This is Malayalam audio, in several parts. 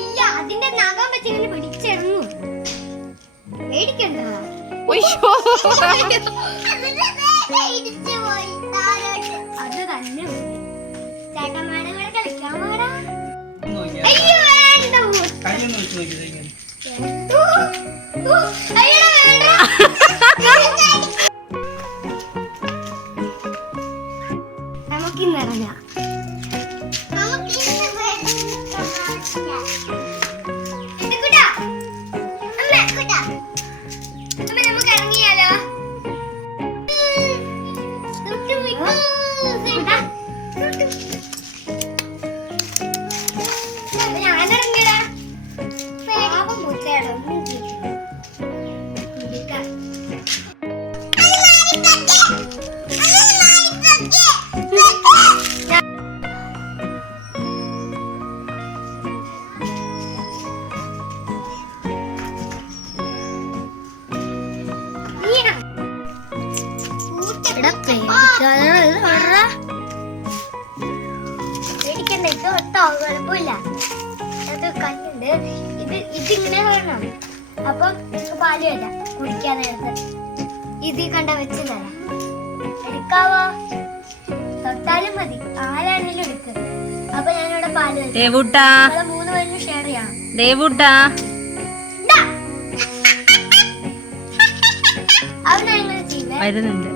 ഇല്ല, അതിന്റെ നഖം വെച്ച് ഇങ്ങനെ പിടിച്ചിറങ്ങും. പേടിക്കണ്ട. അത് തന്നെ ചേട്ടന്മാരെ കൂടെ കളിക്കാൻ പാടാ. അയ്യോ വേണ്ട. നമുക്കിന്നിറങ്ങാം. നമുക്ക് ഇറങ്ങിയാലോ? ഞാനിറങ്ങിയടാ. പാപം പൂച്ചയാണോ? പേടിക്കണ്ട, ഇത് ഒട്ടോ കുഴപ്പമില്ല. അത് കഞ്ഞുണ്ട്. ഇതിങ്ങനെ വേണം. അപ്പം നിങ്ങൾക്ക് പാല് വരാം കുടിക്കാൻ നേരത്ത്. ഇതിൽ കണ്ട വെച്ച് തരാം. എടുക്കാവോ? തൊട്ടാലും മതി, ആരാണെങ്കിലും എടുക്കുക. അപ്പൊ ഞാനിവിടെ പാല് തരാം. 3 പേരും ഷെയർ ചെയ്യാം. അവനെങ്ങനെ ചെയ്യേ? വരുന്നുണ്ട്.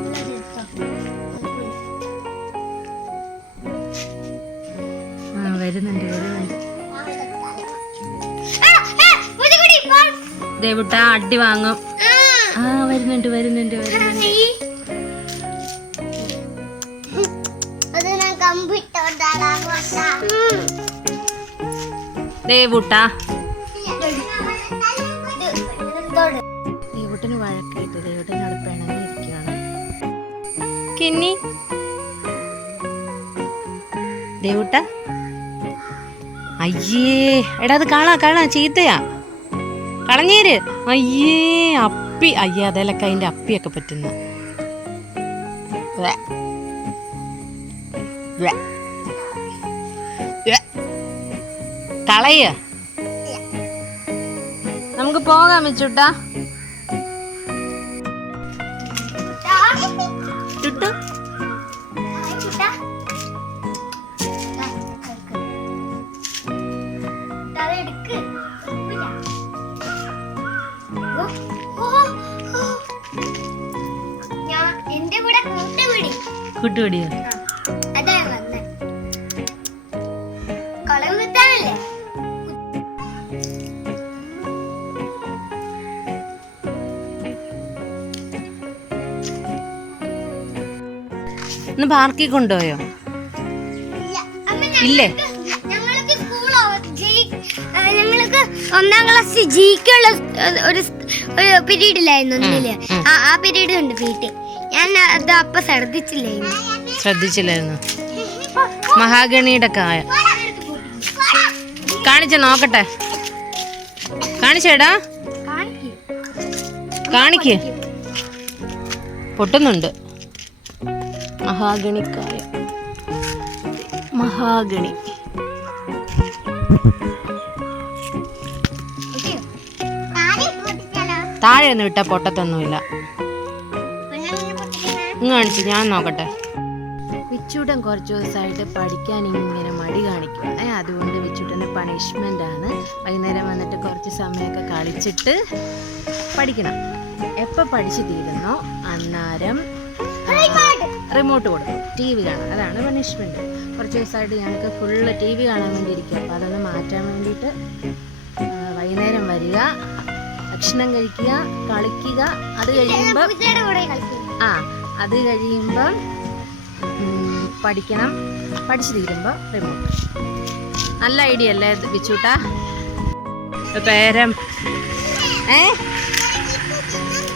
ദേവുട്ട അടി വാങ്ങും. വരുന്നുണ്ട്. ദേവുട്ടന് വഴക്കായിട്ട് ദേവുട്ടനോട് പിണങ്ങിയിരിക്കുകയാണ്. കിന്നി ദേവുട്ട, അയ്യേ എടാ അത് കാണാ ചീത്തയാ, കളഞ്ഞേര്. അയ്യേ അപ്പി, അയ്യേ അതേലൊക്കെ അതിന്റെ അപ്പിയൊക്കെ പറ്റുന്ന. കളയ. നമുക്ക് പോകാൻ വെച്ചുട്ടാ. കൂട്ടുപിടിയോ? ഇന്ന് പാർക്കിൽ കൊണ്ടുപോയോ? ഇല്ലേ? ഞങ്ങൾക്ക് 1ാം ക്ലാസ് ജിക്കുള്ള ഒരു പീരീഡിലായിരുന്നു ഒന്നില്. ആ പീരീഡ് ഉണ്ട് വീട്ടിൽ. ഞാൻ അത് അപ്പൊ ശ്രദ്ധിച്ചില്ലായിരുന്നു. മഹാഗണിയുടെ കായ കാണിച്ച നോക്കട്ടെ. കാണിച്ചേടാ, കാണിക്ക്. പൊട്ടുന്നുണ്ട്. മഹാഗണിക്കായ, മഹാഗണി. താഴെ ഒന്നും ഇട്ട പൊട്ടത്തൊന്നുമില്ല. കാണിച്ചു, ഞാൻ നോക്കട്ടെ. വിച്ചൂട്ടൻ കുറച്ച് ദിവസമായിട്ട് പഠിക്കാൻ ഇങ്ങനെ മടി കാണിക്കുകയാണ്. അതുകൊണ്ട് വിച്ചൂട്ടന് പണിഷ്മെൻ്റ് ആണ്. വൈകുന്നേരം വന്നിട്ട് കുറച്ച് സമയമൊക്കെ കളിച്ചിട്ട് പഠിക്കണം. എപ്പോൾ പഠിച്ച് തീരുന്നോ അന്നേരം റിമോട്ട് കൊടുക്കും, TV കാണാം. അതാണ് പണിഷ്മെൻറ്റ്. കുറച്ച് ദിവസമായിട്ട് ഞങ്ങൾക്ക് ഫുള്ള് TV കാണാൻ വേണ്ടി ഇരിക്കുക. അപ്പോൾ അതൊന്ന് മാറ്റാൻ വേണ്ടിയിട്ട് വൈകുന്നേരം വരിക, ഭക്ഷണം കഴിക്കുക, കളിക്കുക. അത് കഴിയുമ്പോൾ പഠിക്കണം. പഠിച്ചു തീരുമ്പോൾ റിമോട്ട്. നല്ല ഐഡിയ അല്ലേ വിച്ചൂട്ടാ? പേരം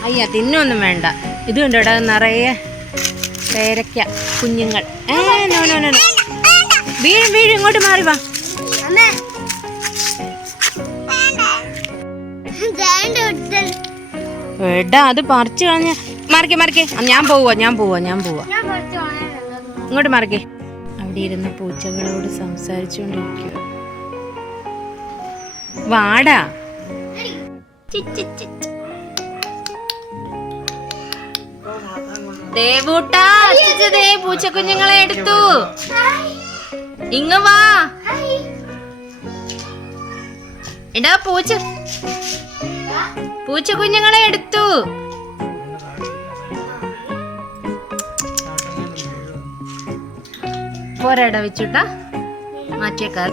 അയ്യ തിന്നൊന്നും വേണ്ട. ഇത് കണ്ടോടാ നിറയെ പേരയ്ക്ക കുഞ്ഞുങ്ങൾ. വീഴും ഇങ്ങോട്ട് മാറി വാ. എടാ അത് പറിച്ചു കളഞ്ഞ. മറിക്കേ, ഞാൻ പോവാ. ഇങ്ങോട്ട് മറിക്കേ. അവിടെ ഇരുന്ന് പൂച്ചകളോട് സംസാരിച്ചുകൊണ്ടിരിക്കുക. വാടാ. ദേവൂട്ടാ, അച്ഛാ ദേ പൂച്ചക്കുഞ്ഞുങ്ങളെ എടുത്തു. ഇങ്ങ് വാ. എടാ പൂച്ചക്കുഞ്ഞുങ്ങളെ എടുത്തു. പോരാടാ വെച്ചുട്ടാ, മാറ്റിയേക്കാ.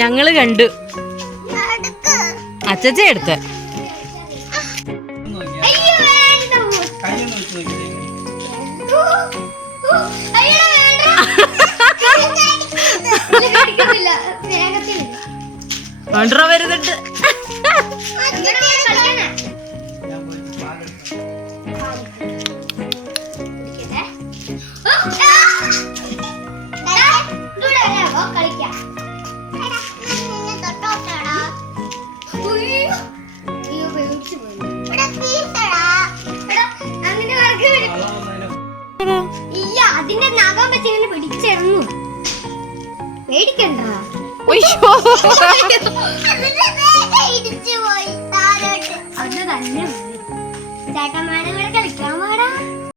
ഞങ്ങള് കണ്ടു. അച്ഛച്ച എടുത്ത്. കൊണ്ടുവരാ വരുന്നുണ്ട്. അതിന്റെ നഖം വെച്ച് ഇങ്ങനെ പിടിച്ചിറങ്ങും. പേടിക്കണ്ട. അത് തന്നെ ചേട്ടന്മാർ